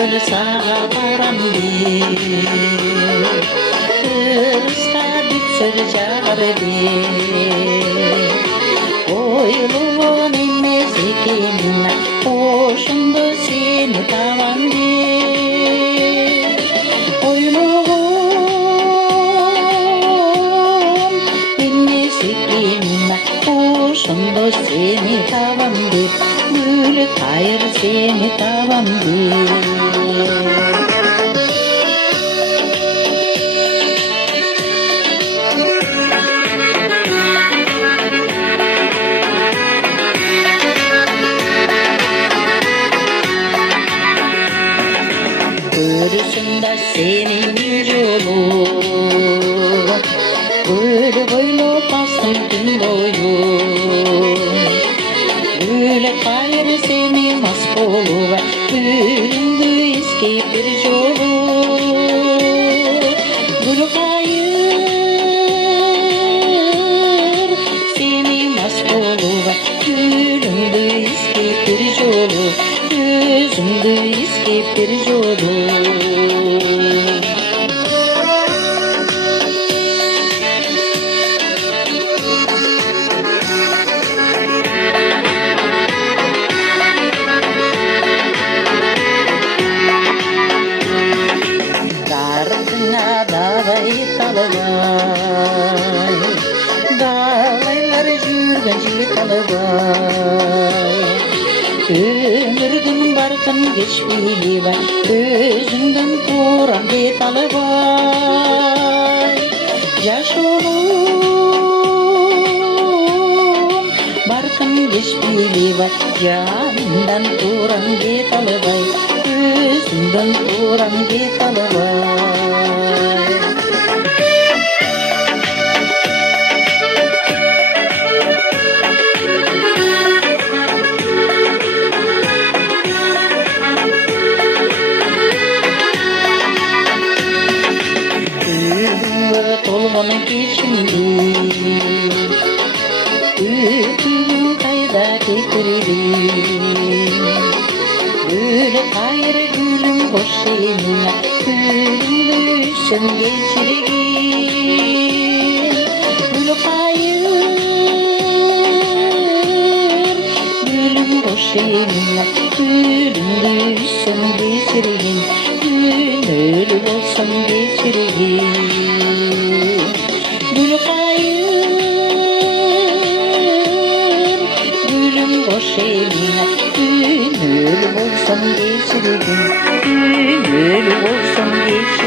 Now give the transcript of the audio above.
bir sağa baramdi ırsta düşür jardi oyluğun emez ekenin oşundu seni tavandi oyluğun emez ekenin oşundu seni tavandi gülü kayır seni tavandi Görüşünde senin yolun böyle böyle bastım tüm boyu böyle kayır seni maspolu ve gülündü eski bir yolu gülü kayır seni maspolu ve gülündü eski bir yolu gözümdü eski bir yolu Davay talabay Dalaylar jürgenci talabay Ömürdün barkın geçmeli var Özünden turan de talabay Yaşolun barkın geçmeli var Canından turan de talabay Özünden turan de talabay Tolmanın içinde Ütünün kayda getirdim Böyle kayır gülüm boş eline Gülüm düşsün geçirgin Böyle kayır gülüm boş eline Gülüm düşsün geçirgin Gün ölü olsun geçirgin Gül kayır gülüm boş eline Gönül olsun geçirgin Gönül olsun geçirgin